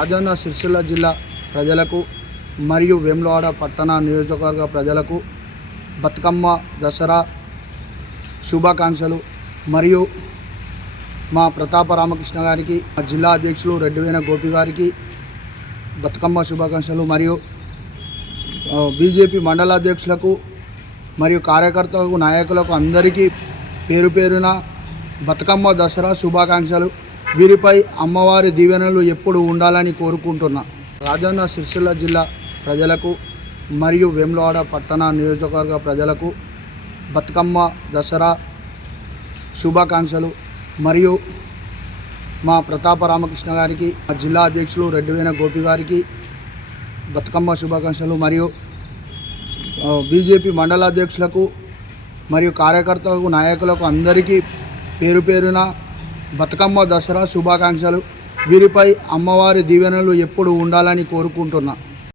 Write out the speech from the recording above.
రాజన్న సిరిసిల్ల జిల్లా ప్రజలకు మరియు వేములవాడ పట్టణ నియోజకవర్గ ప్రజలకు బతుకమ్మ దసరా శుభాకాంక్షలు. మరియు మా ప్రతాప రామకృష్ణ గారికి మా జిల్లా అధ్యక్షులు రెడ్డివేన గోపి గారికి బతుకమ్మ శుభాకాంక్షలు. మరియు బీజేపీ మండల అధ్యక్షులకు మరియు కార్యకర్తలకు నాయకులకు అందరికీ పేరు పేరున బతుకమ్మ దసరా శుభాకాంక్షలు. వీరిపై అమ్మవారి దీవెనలు ఎప్పుడు ఉండాలని కోరుకుంటున్నా. రాజన్న సిరిసిల్ల జిల్లా ప్రజలకు మరియు వేములవాడ పట్టణ నియోజకవర్గ ప్రజలకు బతుకమ్మ దసరా శుభాకాంక్షలు. మరియు మా ప్రతాప రామకృష్ణ గారికి మా జిల్లా అధ్యక్షులు రెడ్డివేన గోపి గారికి బతుకమ్మ శుభాకాంక్షలు. మరియు బీజేపీ మండల అధ్యక్షులకు మరియు కార్యకర్తలకు నాయకులకు అందరికీ పేరు పేరున బతుకమ్మ దసరా శుభాకాంక్షలు. వీరిపై అమ్మవారి దీవెనలు ఎప్పుడు ఉండాలని కోరుకుంటున్నా.